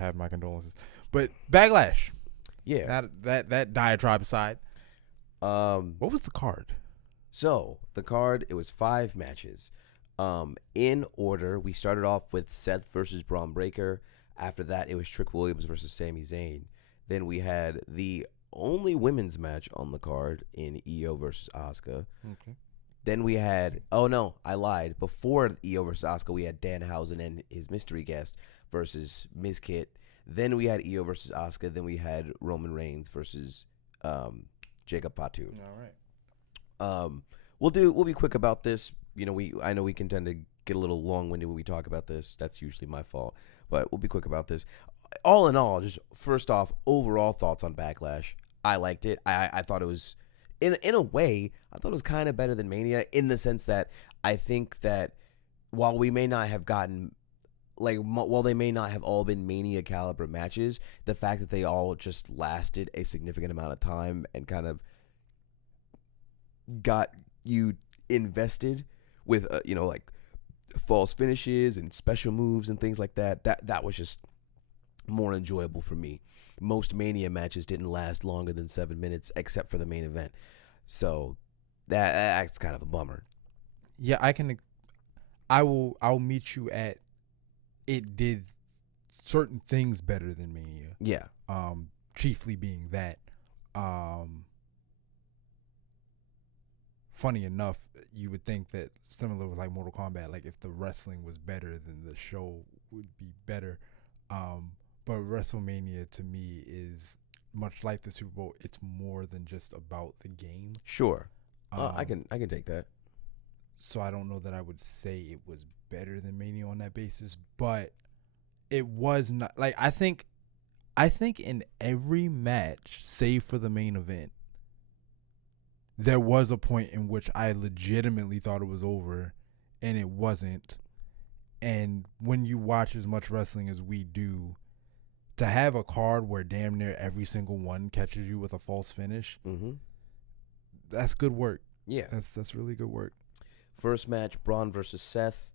have my condolences. But Backlash. Yeah. That diatribe aside. What was the card? So the card, it was 5 matches. In order, we started off with Seth versus Braun Breaker. After that, it was Trick Williams versus Sami Zayn. Then we had the only women's match on the card in Io versus Asuka. Okay. Then we had, oh no, I lied. Before Io versus Asuka, we had Danhausen and his mystery guest versus Mizkit. Then we had Io versus Asuka. Then we had Roman Reigns versus Jacob Fatu. All right. We'll be quick about this. You know, I know we can tend to get a little long-winded when we talk about this. That's usually my fault, but we'll be quick about this. All in all, just first off, overall thoughts on Backlash. I liked it. I thought it was, in a way, I thought it was kind of better than Mania in the sense that I think that while we may not have gotten, while they may not have all been Mania caliber matches, the fact that they all just lasted a significant amount of time and kind of got you invested with, like false finishes and special moves and things like that. That was just more enjoyable for me. Most Mania matches didn't last longer than 7 minutes, except for the main event. So that's kind of a bummer. Yeah, I'll meet you at it did certain things better than Mania. Yeah. Chiefly being that. Funny enough, you would think that similar with like Mortal Kombat, like if the wrestling was better, then the show would be better. But WrestleMania to me is much like the Super Bowl. It's more than just about the game. Sure. I can take that. So I don't know that I would say it was better than Mania on that basis, but it was not. Like I think in every match, save for the main event, there was a point in which I legitimately thought it was over, and it wasn't. And when you watch as much wrestling as we do, to have a card where damn near every single one catches you with a false finish, that's good work. Yeah. That's really good work. First match, Braun versus Seth.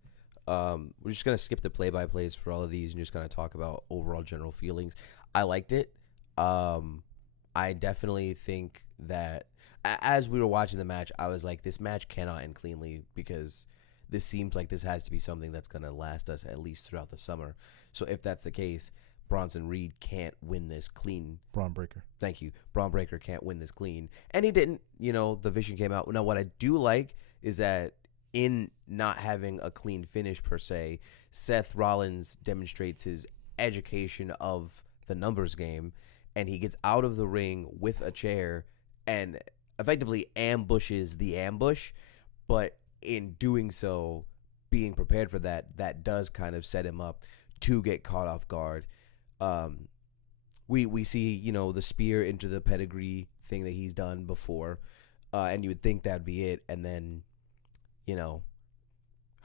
We're just going to skip the play-by-plays for all of these and just kind of talk about overall general feelings. I liked it. I definitely think that as we were watching the match, I was like, this match cannot end cleanly because this seems like this has to be something that's going to last us at least throughout the summer. So if that's the case, Bronson Reed can't win this clean. Braun Breaker. Thank you. Braun Breaker can't win this clean. And he didn't. The Vision came out. Now, what I do like is that in not having a clean finish per se, Seth Rollins demonstrates his education of the numbers game, and he gets out of the ring with a chair and effectively ambushes the ambush. But in doing so, being prepared for that does kind of set him up to get caught off guard. We see, the spear into the pedigree thing that he's done before, and you would think that'd be it, and then,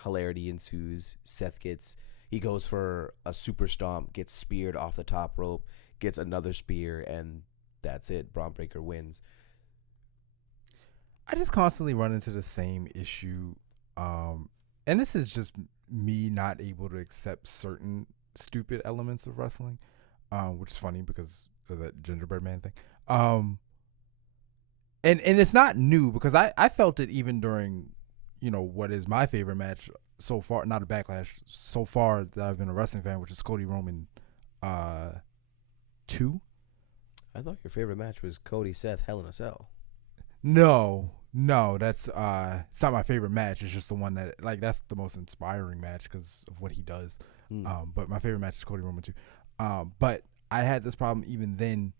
hilarity ensues. Seth he goes for a super stomp, gets speared off the top rope, gets another spear, and that's it. Braun Breaker wins. I just constantly run into the same issue, and this is just me not able to accept certain stupid elements of wrestling, which is funny because of that gingerbread man thing. And it's not new because I felt it even during, what is my favorite match so far, not a Backlash, so far that I've been a wrestling fan, which is Cody Roman 2. I thought your favorite match was Cody Seth Hell in a Cell. No, that's it's not my favorite match. It's just the one that that's the most inspiring match because of what he does. But my favorite match is Cody Roman 2. But I had this problem even then.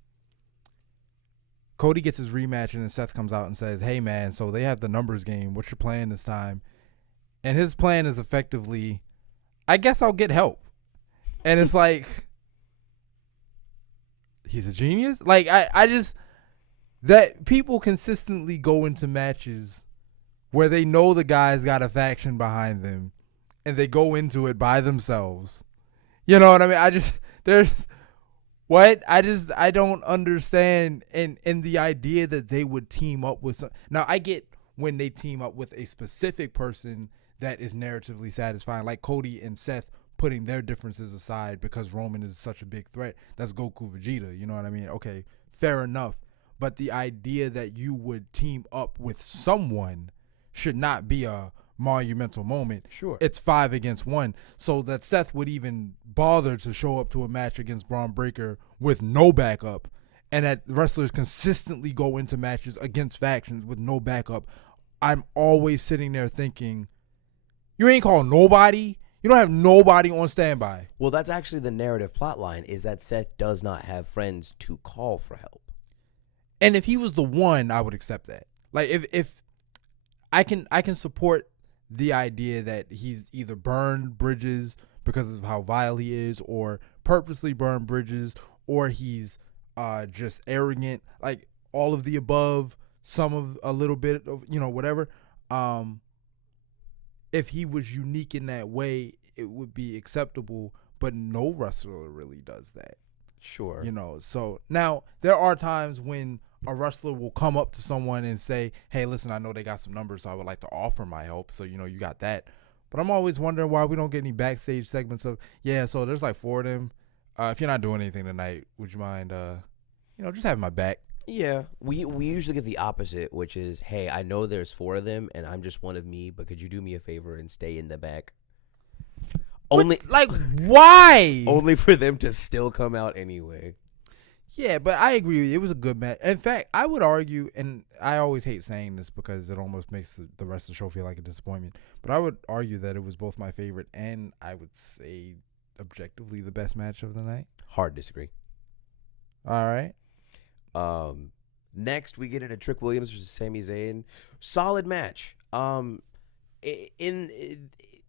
Cody gets his rematch and then Seth comes out and says, "Hey man, so they have the numbers game. What's your plan this time?" And his plan is effectively, I guess I'll get help. And it's like, he's a genius. I just, that people consistently go into matches where they know the guy's got a faction behind them and they go into it by themselves. You know what I mean? I don't understand. And the idea that they would team up with now I get when they team up with a specific person that is narratively satisfying, like Cody and Seth putting their differences aside because Roman is such a big threat. That's Goku Vegeta. You know what I mean? Okay, fair enough. But the idea that you would team up with someone should not be a monumental moment. Sure. It's 5 against 1. So that Seth would even bother to show up to a match against Braun Breaker with no backup, and that wrestlers consistently go into matches against factions with no backup. I'm always sitting there thinking, you ain't call nobody. You don't have nobody on standby. Well, that's actually the narrative plot line, is that Seth does not have friends to call for help. And if he was the one, I would accept that. Like if I can support the idea that he's either burned bridges because of how vile he is, or purposely burned bridges, or he's just arrogant, like all of the above, some of a little bit of, whatever. If he was unique in that way, it would be acceptable, but no wrestler really does that. Sure. So now there are times when a wrestler will come up to someone and say, hey, listen, I know they got some numbers, so I would like to offer my help. So, you got that. But I'm always wondering why we don't get any backstage segments of, so there's like 4 of them. If you're not doing anything tonight, would you mind, just having my back? Yeah, we usually get the opposite, which is, hey, I know there's 4 of them, and I'm just one of me, but could you do me a favor and stay in the back? Why? Only for them to still come out anyway. Yeah, but I agree with you. It was a good match. In fact, I would argue, and I always hate saying this because it almost makes the rest of the show feel like a disappointment, but I would argue that it was both my favorite and I would say objectively the best match of the night. Hard disagree. All right. Next, we get into Trick Williams versus Sami Zayn. Solid match.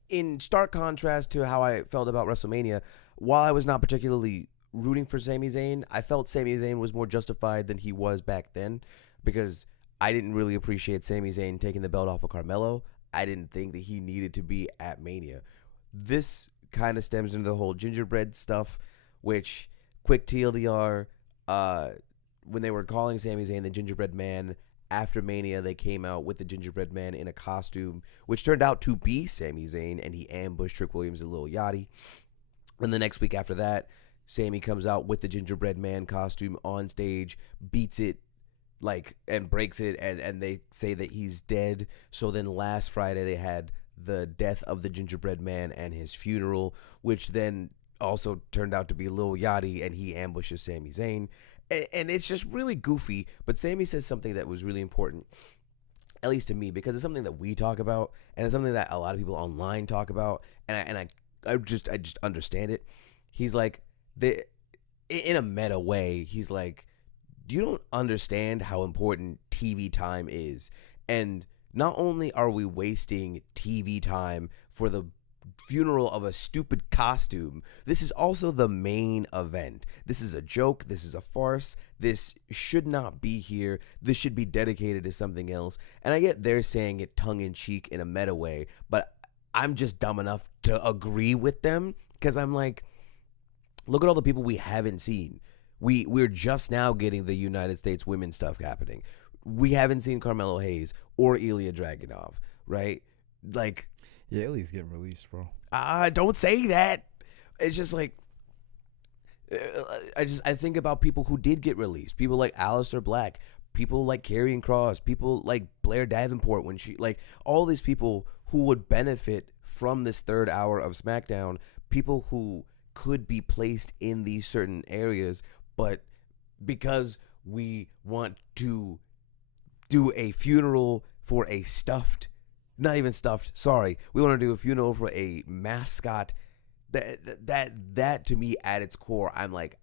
In stark contrast to how I felt about WrestleMania, while I was not particularly rooting for Sami Zayn, I felt Sami Zayn was more justified than he was back then, because I didn't really appreciate Sami Zayn taking the belt off of Carmelo. I didn't think that he needed to be at Mania. This kind of stems into the whole gingerbread stuff, which, quick TLDR, when they were calling Sami Zayn the Gingerbread Man, after Mania, they came out with the Gingerbread Man in a costume, which turned out to be Sami Zayn, and he ambushed Trick Williams and Lil Yachty. And the next week after that, Sami comes out with the Gingerbread Man costume on stage, beats it, and breaks it, and they say that he's dead. So then last Friday, they had the death of the Gingerbread Man and his funeral, which then also turned out to be Lil Yachty, and he ambushes Sami Zayn. And it's just really goofy, but Sami says something that was really important, at least to me, because it's something that we talk about, and it's something that a lot of people online talk about, and I just understand it. He's like, in a meta way, he's like, you don't understand how important TV time is, and not only are we wasting TV time for the funeral of a stupid costume, this is also the main event. This is a joke. This is a farce. This should not be here. This should be dedicated to something else. And I get they're saying it tongue-in-cheek in a meta way, but I'm just dumb enough to agree with them, because I'm like, look at all the people we haven't seen. We're just now getting the United States women's stuff happening. We haven't seen Carmelo Hayes or Ilya Dragunov, right? Like, yeah, Ilya's getting released, bro. Don't say that. It's just like, I think about people who did get released. People like Aleister Black, people like Karrion Kross, people like Blair Davenport, when she, like, all these people who would benefit from this third hour of SmackDown, people who could be placed in these certain areas, but because we want to do a funeral for a stuffed, not even stuffed, sorry, we want to do a funeral for a mascot, that to me at its core, I'm like,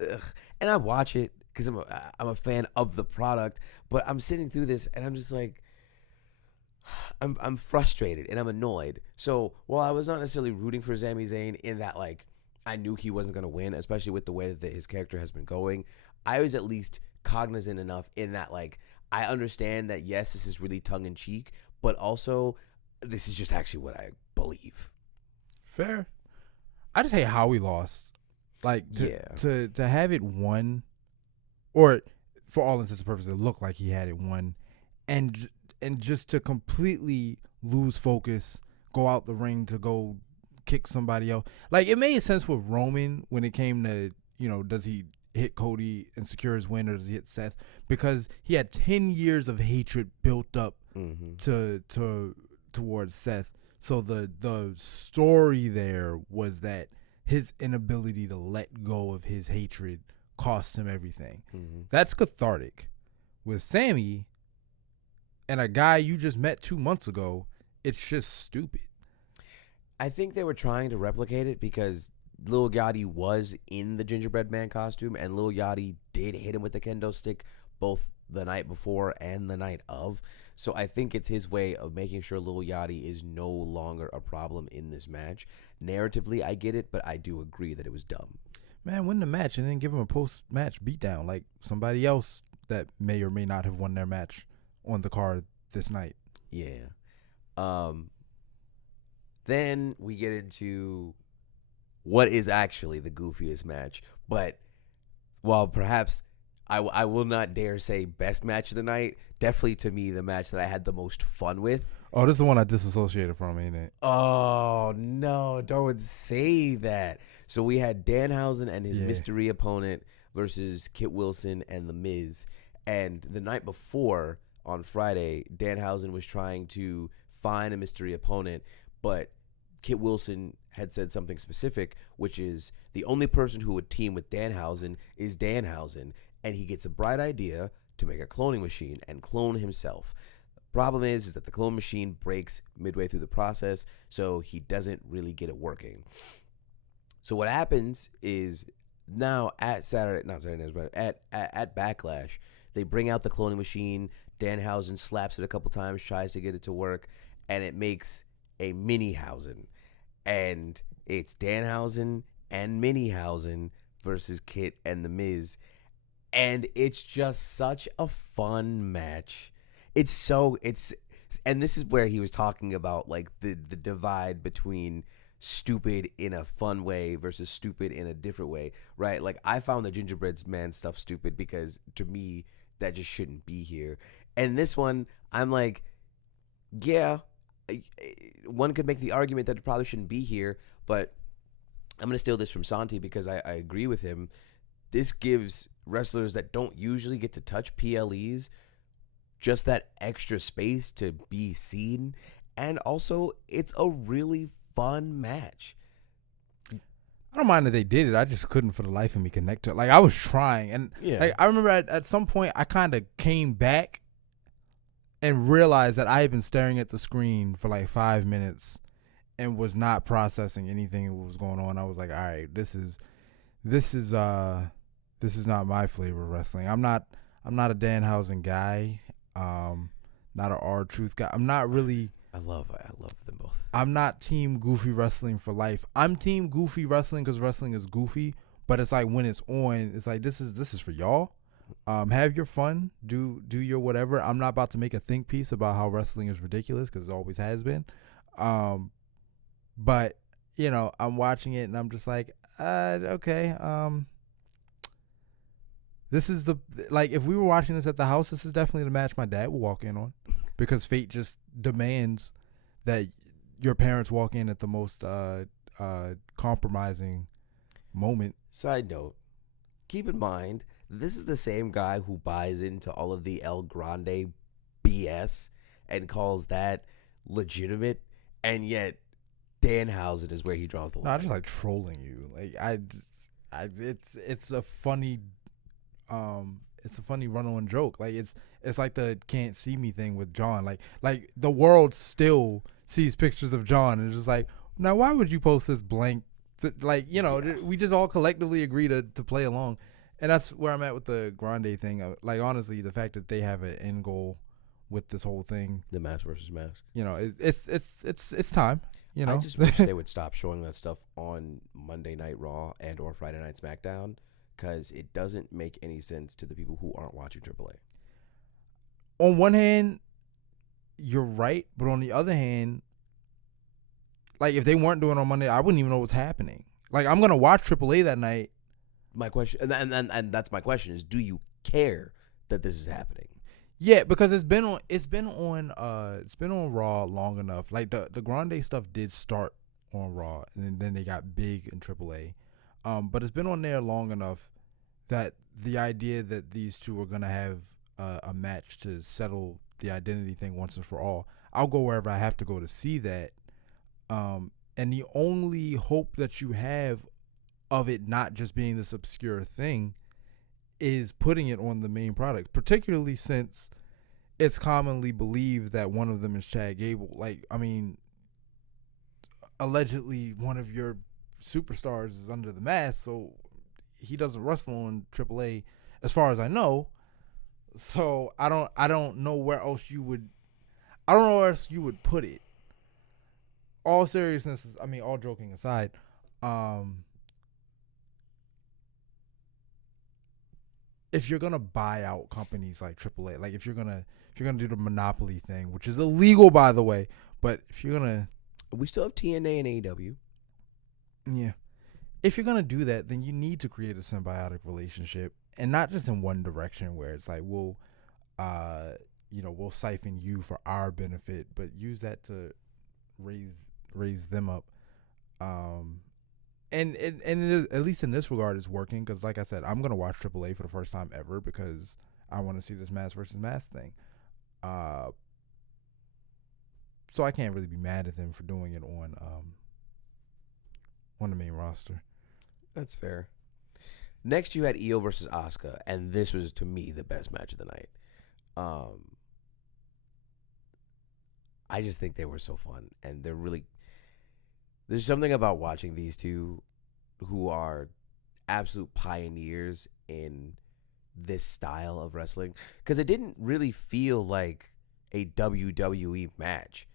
ugh. And I watch it because I'm a fan of the product, but I'm sitting through this and I'm just like, I'm frustrated and I'm annoyed. So while I was not necessarily rooting for Sami Zayn in that, like, I knew he wasn't going to win, especially with the way that his character has been going, I was at least cognizant enough in that, like, I understand that, yes, this is really tongue-in-cheek, but also this is just actually what I believe. Fair. I just hate how we lost. Like, to have it won, or for all intents and purposes, it looked like he had it won, and just to completely lose focus, go out the ring to go kick somebody else. Like, it made sense with Roman when it came to, does he hit Cody and secure his win, or does he hit Seth? Because he had 10 years of hatred built up towards Seth. So the story there was that his inability to let go of his hatred costs him everything. That's cathartic. With Sammy and a guy you just met 2 months ago, it's just stupid. I think they were trying to replicate it because Lil Yachty was in the gingerbread man costume, and Lil Yachty did hit him with the kendo stick both the night before and the night of. So I think it's his way of making sure Lil Yachty is no longer a problem in this match. Narratively, I get it, but I do agree that it was dumb. Man, win the match and then give him a post-match beatdown like somebody else that may or may not have won their match on the card this night. Yeah. Then we get into what is actually the goofiest match. But while perhaps I will not dare say best match of the night, definitely to me the match that I had the most fun with. Oh, this is the one I disassociated from, ain't it? Oh, no, don't say that. So we had Danhausen and his mystery opponent versus Kit Wilson and The Miz. And the night before, on Friday, Danhausen was trying to find a mystery opponent, but Kit Wilson had said something specific, which is the only person who would team with Danhausen is Danhausen, and he gets a bright idea to make a cloning machine and clone himself. The problem is that the clone machine breaks midway through the process, so he doesn't really get it working. So what happens is now at at Backlash, they bring out the cloning machine. Danhausen slaps it a couple times, tries to get it to work, and it makes a Minihausen. And it's Danhausen and Minihausen versus Kit and The Miz. And it's just such a fun match. And this is where he was talking about like the divide between stupid in a fun way versus stupid in a different way, right? Like, I found the gingerbread man stuff stupid because to me that just shouldn't be here. And this one, I'm like, yeah, one could make the argument that it probably shouldn't be here, but I'm going to steal this from Santi because I agree with him. This gives wrestlers that don't usually get to touch PLEs just that extra space to be seen. And also, it's a really fun match. I don't mind that they did it. I just couldn't for the life of me connect to it. Like, I was trying. And like, I remember at some point, I kind of came back and realized that I had been staring at the screen for like 5 minutes and was not processing anything that was going on. I was like, all right, this is not my flavor of wrestling. I'm not a Danhausen guy. Not an R-Truth guy. I'm not really. I love them both. I'm not team goofy wrestling for life. I'm team goofy wrestling because wrestling is goofy. But it's like when it's on, it's like this is for y'all. Have your fun. Do your whatever. I'm not about to make a think piece about how wrestling is ridiculous because it always has been. But I'm watching it and I'm just like, okay. This is if we were watching this at the house, this is definitely the match my dad would walk in on, because fate just demands that your parents walk in at the most compromising moment. Side note, keep in mind, this is the same guy who buys into all of the El Grande BS and calls that legitimate, and yet Danhausen is where he draws the line. No, I just like trolling you. Like it's a funny run-on joke. Like it's like the can't see me thing with John. Like the world still sees pictures of John and it's just like, now why would you post this blank? We just all collectively agree to play along, and that's where I'm at with the Grande thing. Like honestly, the fact that they have an end goal with this whole thing, the mask versus mask. It's time. I just wish they would stop showing that stuff on Monday Night Raw and or Friday Night SmackDown, because it doesn't make any sense to the people who aren't watching AAA. On one hand, you're right, but on the other hand, like if they weren't doing it on Monday, I wouldn't even know what's happening. Like I'm gonna watch AAA that night. My question, and that's my question, is: do you care that this is happening? Yeah, because it's been on Raw long enough. Like the Grande stuff did start on Raw, and then they got big in AAA. But it's been on there long enough that the idea that these two are gonna have a match to settle the identity thing once and for all, I'll go wherever I have to go to see that. And the only hope that you have of it not just being this obscure thing is putting it on the main product, particularly since it's commonly believed that one of them is Chad Gable. Like, I mean, allegedly one of your superstars is under the mask, so he doesn't wrestle on AAA, as far as I know. So I don't know where else you would, I don't know where else you would put it. All seriousness, I mean, all joking aside, if you're gonna buy out companies like AAA, like if you're gonna do the monopoly thing, which is illegal by the way, but if you're gonna, We still have TNA and AEW. yeah, if you're gonna do that, then you need to create a symbiotic relationship, and not just in one direction where it's like we'll siphon you for our benefit, but use that to raise them up. And at least in this regard, it's working because, like I said, I'm gonna watch AAA for the first time ever because I want to see this mask versus mask thing. So I can't really be mad at them for doing it on the main roster. That's fair. Next, you had Io versus Asuka, and this was to me the best match of the night. I just think they were so fun, and they're really. There's something about watching these two, who are absolute pioneers in this style of wrestling, because it didn't really feel like a WWE match.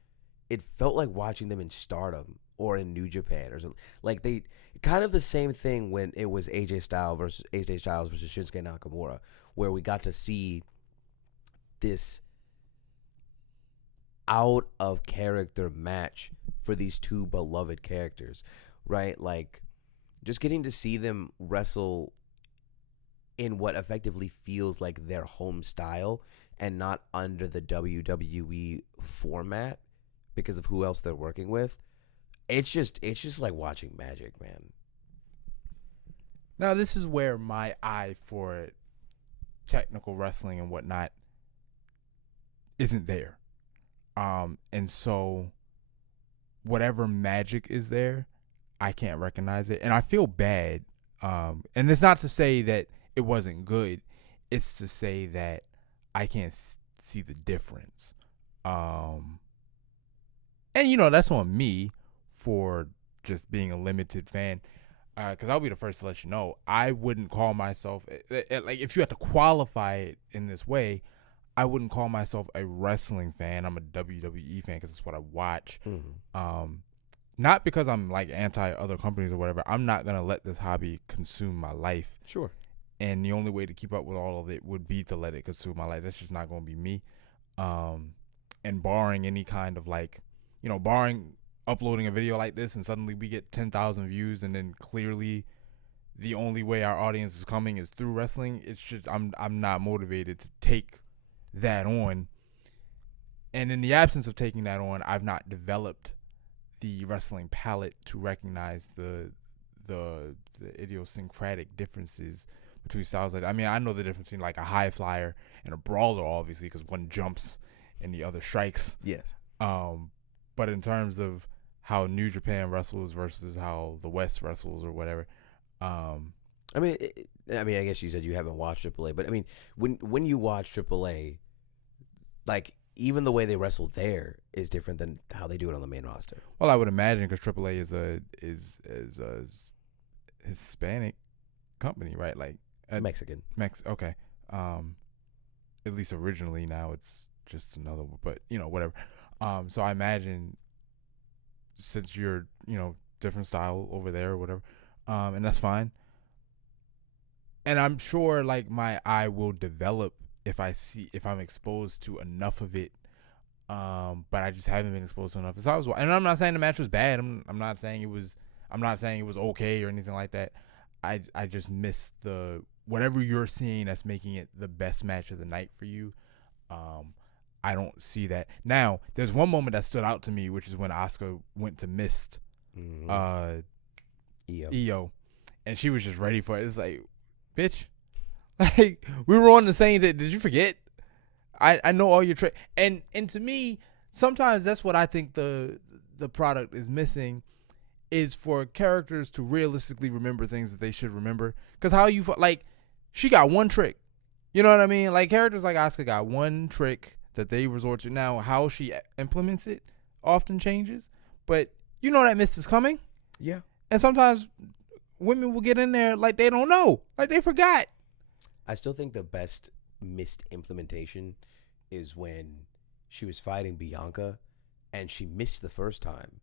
It felt like watching them in Stardom or in New Japan or something. Like they kind of the same thing when it was AJ Styles versus Shinsuke Nakamura, where we got to see this out of character match for these two beloved characters, right? Like just getting to see them wrestle in what effectively feels like their home style and not under the WWE format because of who else they're working with. It's just like watching magic, man. Now, this is where my eye for technical wrestling and whatnot isn't there. And so whatever magic is there, I can't recognize it. And I feel bad. And it's not to say that it wasn't good. It's to say that I can't see the difference. And, that's on me for just being a limited fan. Because I'll be the first to let you know, I wouldn't call myself, like if you had to qualify it in this way, I wouldn't call myself a wrestling fan. I'm a WWE fan because it's what I watch. Mm-hmm. Not because I'm like anti other companies or whatever. I'm not going to let this hobby consume my life. Sure. And the only way to keep up with all of it would be to let it consume my life. That's just not going to be me. And barring any kind of like, barring uploading a video like this and suddenly we get 10,000 views and then clearly the only way our audience is coming is through wrestling. It's just, I'm not motivated to take that on. And in the absence of taking that on, I've not developed the wrestling palette to recognize the idiosyncratic differences between styles. I mean, I know the difference between like a high flyer and a brawler, obviously, because one jumps and the other strikes. Yes. But in terms of how New Japan wrestles versus how the West wrestles or whatever, I mean, I guess you said you haven't watched AAA, but I mean, when you watch AAA, like even the way they wrestle there is different than how they do it on the main roster. Well, I would imagine because AAA is a Hispanic company, right? Like Mexican. Okay. At least originally. Now it's just another, but whatever. So I imagine since you're different style over there or whatever, and that's fine. And I'm sure like my eye will develop if I'm exposed to enough of it. But I just haven't been exposed to enough. So and I'm not saying the match was bad. I'm not saying it was okay or anything like that. I just missed the whatever you're seeing that's making it the best match of the night for you. I don't see that. Now, there's one moment that stood out to me, which is when Asuka went to Mist EO, and she was just ready for it. It's like, bitch, like we were on the same. Did you forget? I know all your tricks, and to me, sometimes that's what I think the product is missing, is for characters to realistically remember things that they should remember. Because how you like, she got one trick, you know what I mean? Like characters like Asuka got one trick that they resort to. Now how she implements it often changes, but you know that mist is coming. Yeah, and sometimes women will get in there like they don't know, like they forgot. I still think the best missed implementation is when she was fighting Bianca and she missed the first time.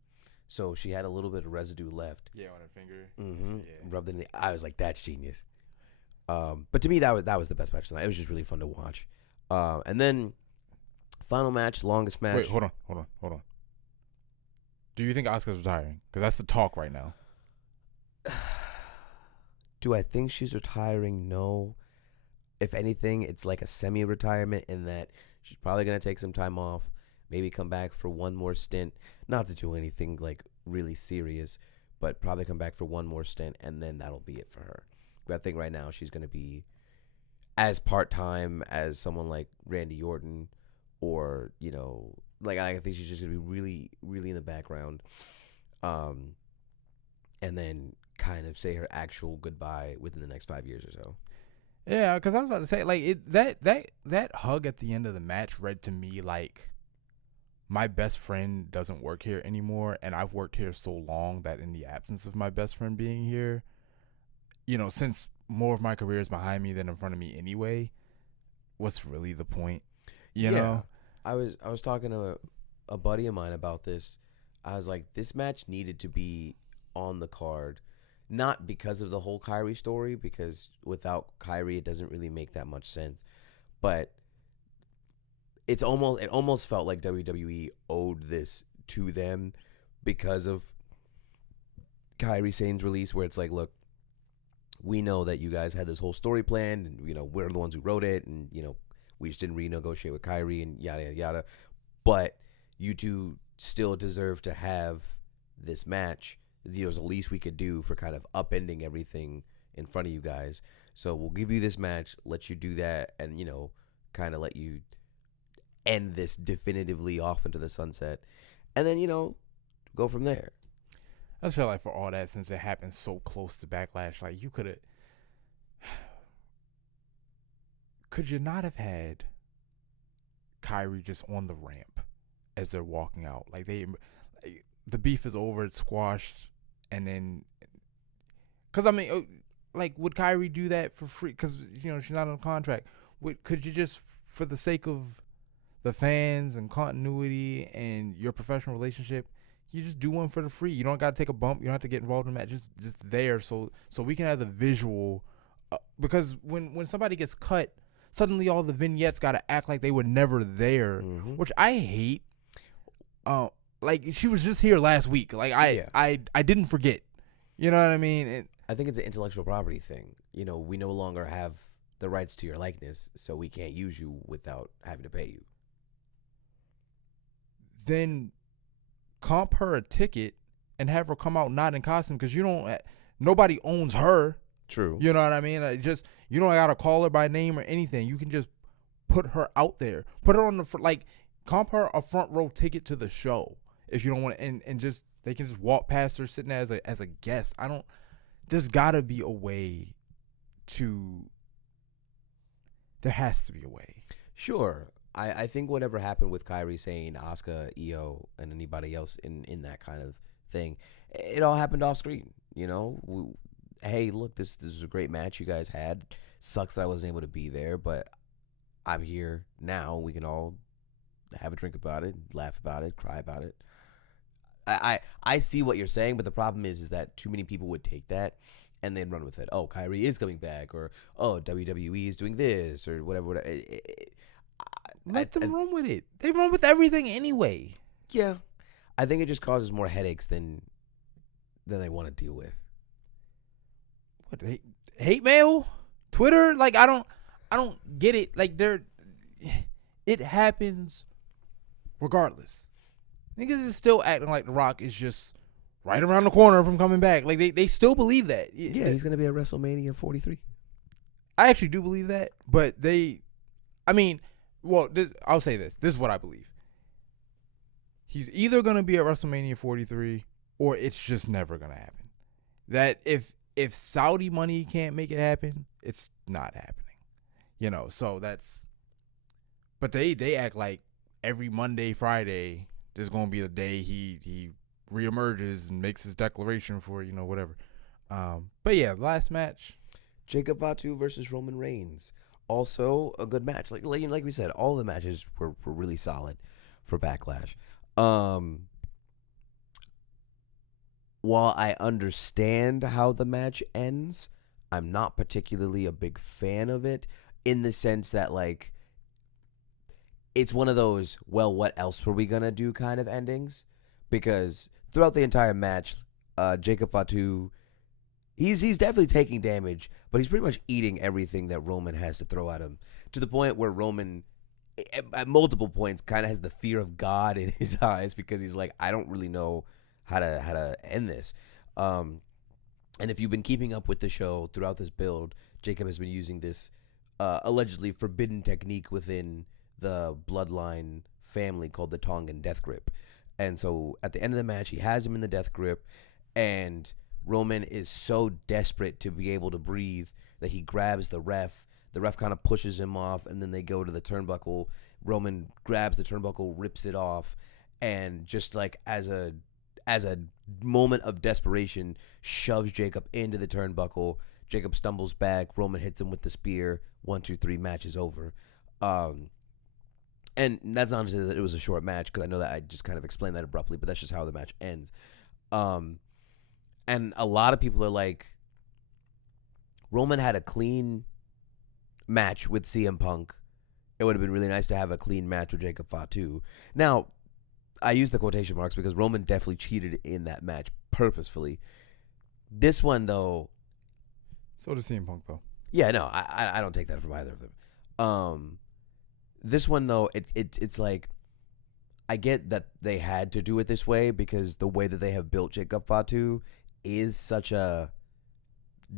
So she had a little bit of residue left. Yeah, on her finger. Mm-hmm. Yeah. Rubbed it in I was like, that's genius. But to me, that was the best match tonight. It was just really fun to watch. And then final match, longest match. Wait, hold on. Do you think Asuka's retiring? Because that's the talk right now. Do I think she's retiring? No. If anything, it's like a semi-retirement in that she's probably going to take some time off, maybe come back for one more stint. Not to do anything like really serious, but probably come back for one more stint, and then that'll be it for her. But I think right now she's going to be as part-time as someone like Randy Orton, or, you know, like I think she's just going to be really, really in the background. And then kind of say her actual goodbye within the next 5 years or so. Yeah, because I was about to say, like, that hug at the end of the match read to me like, my best friend doesn't work here anymore, and I've worked here so long that in the absence of my best friend being here, you know, since more of my career is behind me than in front of me anyway, what's really the point? You know? I was talking to a buddy of mine about this. I was like, this match needed to be on the card. Not because of the whole Kyrie story, because without Kyrie, it doesn't really make that much sense. But it almost felt like WWE owed this to them because of Kyrie Sane's release, where it's like, look, we know that you guys had this whole story planned, and, you know, we're the ones who wrote it, and, you know, we just didn't renegotiate with Kyrie and yada, yada, yada. But you two still deserve to have this match. You know, it's the least we could do for kind of upending everything in front of you guys. So we'll give you this match, let you do that, and, you know, kind of let you end this definitively off into the sunset. And then, you know, go from there. I just feel like for all that, since it happened so close to Backlash, like you could you not have had Kyrie just on the ramp as they're walking out? Like the beef is over, it's squashed. And then, because I mean, like, would Kyrie do that for free? Because, you know, she's not on contract. Could you just, for the sake of the fans and continuity and your professional relationship, you just do one for the free? You don't got to take a bump. You don't have to get involved in that. Just there, so we can have the visual. Because when somebody gets cut, suddenly all the vignettes got to act like they were never there, which I hate. Like, she was just here last week. Like, I didn't forget. You know what I mean? I think it's an intellectual property thing. You know, we no longer have the rights to your likeness, so we can't use you without having to pay you. Then comp her a ticket and have her come out not in costume, because nobody owns her. True. You know what I mean? Like, you don't got to call her by name or anything. You can just put her out there. Put her on the like, comp her a front row ticket to the show. If you don't want to, and just, they can just walk past her sitting there as a guest. There's gotta be a way there has to be a way. Sure. I think whatever happened with Kyrie Sane, Asuka, Io, and anybody else in that kind of thing, it all happened off screen. You know, hey, look, this is a great match you guys had. Sucks that I wasn't able to be there, but I'm here now. We can all have a drink about it, laugh about it, cry about it. I see what you're saying, but the problem is that too many people would take that and then run with it. Oh, Kyrie is coming back, or oh, WWE is doing this, or whatever. Let them run with it. They run with everything anyway. Yeah, I think it just causes more headaches than they want to deal with. What, hate mail, Twitter? Like, I don't get it. Like, it happens regardless. Niggas is still acting like The Rock is just right around the corner from coming back. Like they still believe that. Yeah, he's gonna be at WrestleMania 43. I actually do believe that, but I'll say this. This is what I believe. He's either gonna be at WrestleMania 43, or it's just never gonna happen. That if Saudi money can't make it happen, it's not happening. So that's. But they act like every Monday, Friday, there's gonna be the day he reemerges and makes his declaration for whatever. But yeah, last match. Jacob Fatu versus Roman Reigns. Also a good match. Like we said, all the matches were really solid for Backlash. While I understand how the match ends, I'm not particularly a big fan of it, in the sense that, like, it's one of those, well, what else were we going to do kind of endings? Because throughout the entire match, Jacob Fatu, he's definitely taking damage, but he's pretty much eating everything that Roman has to throw at him, to the point where Roman, at multiple points, kind of has the fear of God in his eyes, because he's like, I don't really know how to end this. And if you've been keeping up with the show throughout this build, Jacob has been using this allegedly forbidden technique within the bloodline family called the Tongan death grip. And so at the end of the match, he has him in the death grip, and Roman is so desperate to be able to breathe that he grabs the ref. The ref kind of pushes him off, and then they go to the turnbuckle. Roman grabs the turnbuckle, rips it off, and just like as a moment of desperation, shoves Jacob into the turnbuckle. Jacob stumbles back. Roman hits him with the spear. 1, 2, 3, match is over. And that's not to say that it was a short match, because I know that I just kind of explained that abruptly, but that's just how the match ends. And a lot of people are like, Roman had a clean match with CM Punk. It would have been really nice to have a clean match with Jacob Fatu. Now, I use the quotation marks because Roman definitely cheated in that match purposefully. This one, though. So does CM Punk, though. Yeah, no, I don't take that from either of them. This one, though, it's like, I get that they had to do it this way because the way that they have built Jacob Fatu is such a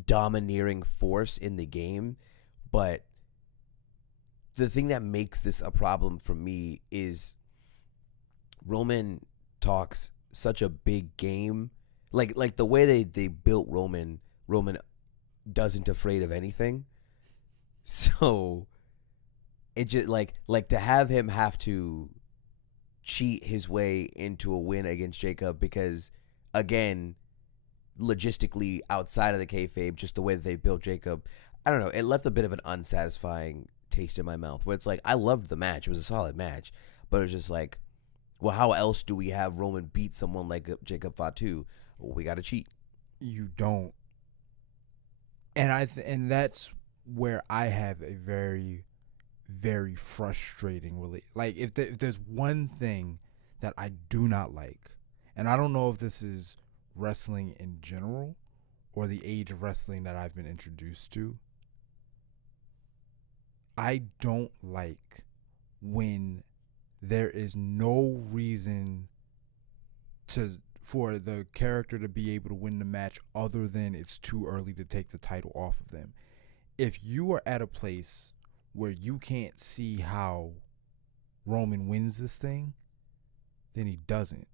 domineering force in the game. But the thing that makes this a problem for me is Roman talks such a big game. Like the way they built Roman doesn't afraid of anything. So it just like to have him have to cheat his way into a win against Jacob, because again, logistically outside of the kayfabe, just the way that they built Jacob, I don't know, it left a bit of an unsatisfying taste in my mouth, where it's like, I loved the match, it was a solid match, but it was just like, well, how else do we have Roman beat someone like Jacob Fatu? Well, we got to cheat. You don't. And and that's where I have a very, very frustrating like if there's one thing that I do not like, and I don't know if this is wrestling in general or the age of wrestling that I've been introduced to, I don't like when there is no reason for the character to be able to win the match other than it's too early to take the title off of them. If you are at a place where you can't see how Roman wins this thing, then he doesn't.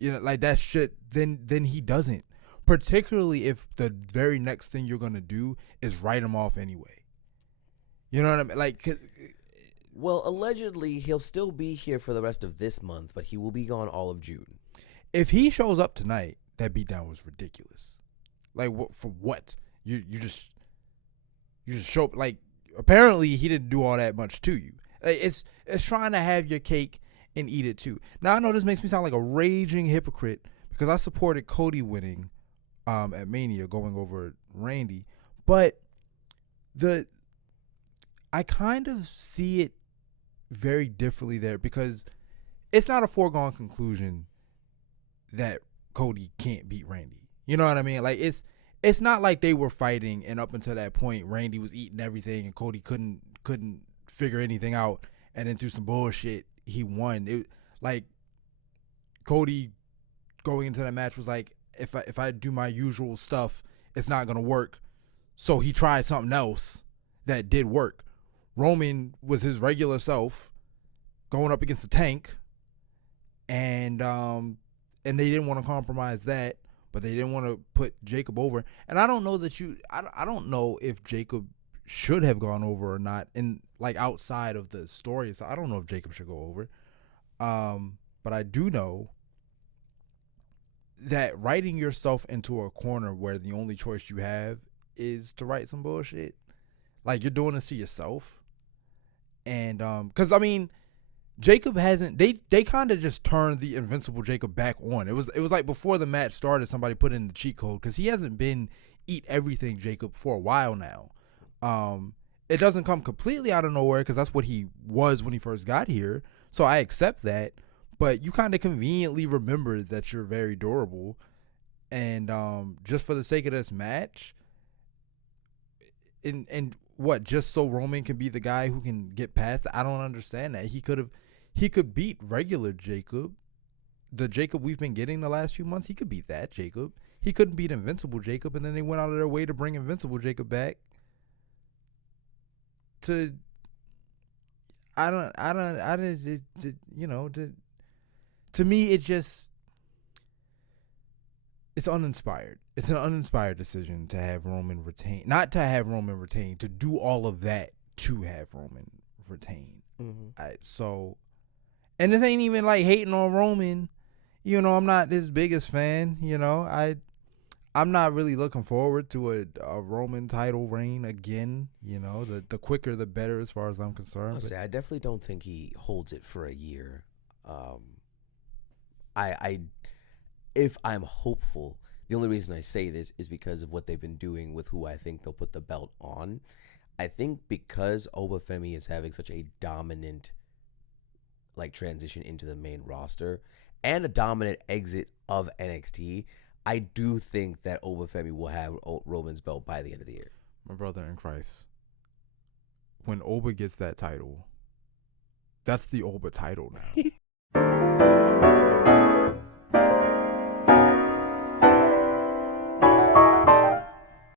Like that shit, then he doesn't. Particularly if the very next thing you're going to do is write him off anyway. You know what I mean? Like, well, allegedly, he'll still be here for the rest of this month, but he will be gone all of June. If he shows up tonight, that beatdown was ridiculous. Like, for what? You just show up. Like, apparently he didn't do all that much to you. Like, it's trying to have your cake and eat it too. Now I know this makes me sound like a raging hypocrite because I supported Cody winning at Mania, going over Randy, but I kind of see it very differently there, because it's not a foregone conclusion that Cody can't beat Randy. You know what I mean? Like, it's not like they were fighting and up until that point Randy was eating everything and Cody couldn't figure anything out, and then through some bullshit he won. It like Cody going into that match was like, if I do my usual stuff, it's not gonna work. So he tried something else that did work. Roman was his regular self going up against the Tank, and they didn't want to compromise that, but they didn't want to put Jacob over. And I don't know that I don't know if Jacob should have gone over or not in like outside of the story. So I don't know if Jacob should go over. But I do know that writing yourself into a corner where the only choice you have is to write some bullshit, like you're doing this to yourself. And because I mean, Jacob hasn't. They kind of just turned the Invincible Jacob back on. It was like before the match started, somebody put in the cheat code because he hasn't been eat everything Jacob for a while now. It doesn't come completely out of nowhere because that's what he was when he first got here. So I accept that. But you kind of conveniently remember that you're very durable, and just for the sake of this match, and what, just so Roman can be the guy who can get past it? I don't understand that. He could beat regular Jacob, the Jacob we've been getting the last few months. He could beat that Jacob. He couldn't beat Invincible Jacob, and then they went out of their way to bring Invincible Jacob back. To to me, it's uninspired. It's an uninspired decision to have Roman retain, not to have Roman retain, to do all of that to have Roman retain. So, and this ain't even like hating on Roman. I'm not his biggest fan. I'm not really looking forward to a Roman title reign again. The quicker the better, as far as I'm concerned. I definitely don't think he holds it for a year. If I'm hopeful, the only reason I say this is because of what they've been doing with who I think they'll put the belt on. I think because Obafemi is having such a dominant like transition into the main roster and a dominant exit of NXT, I do think that Obafemi will have Roman's belt by the end of the year. My brother in Christ, when Oba gets that title, that's the Oba title now.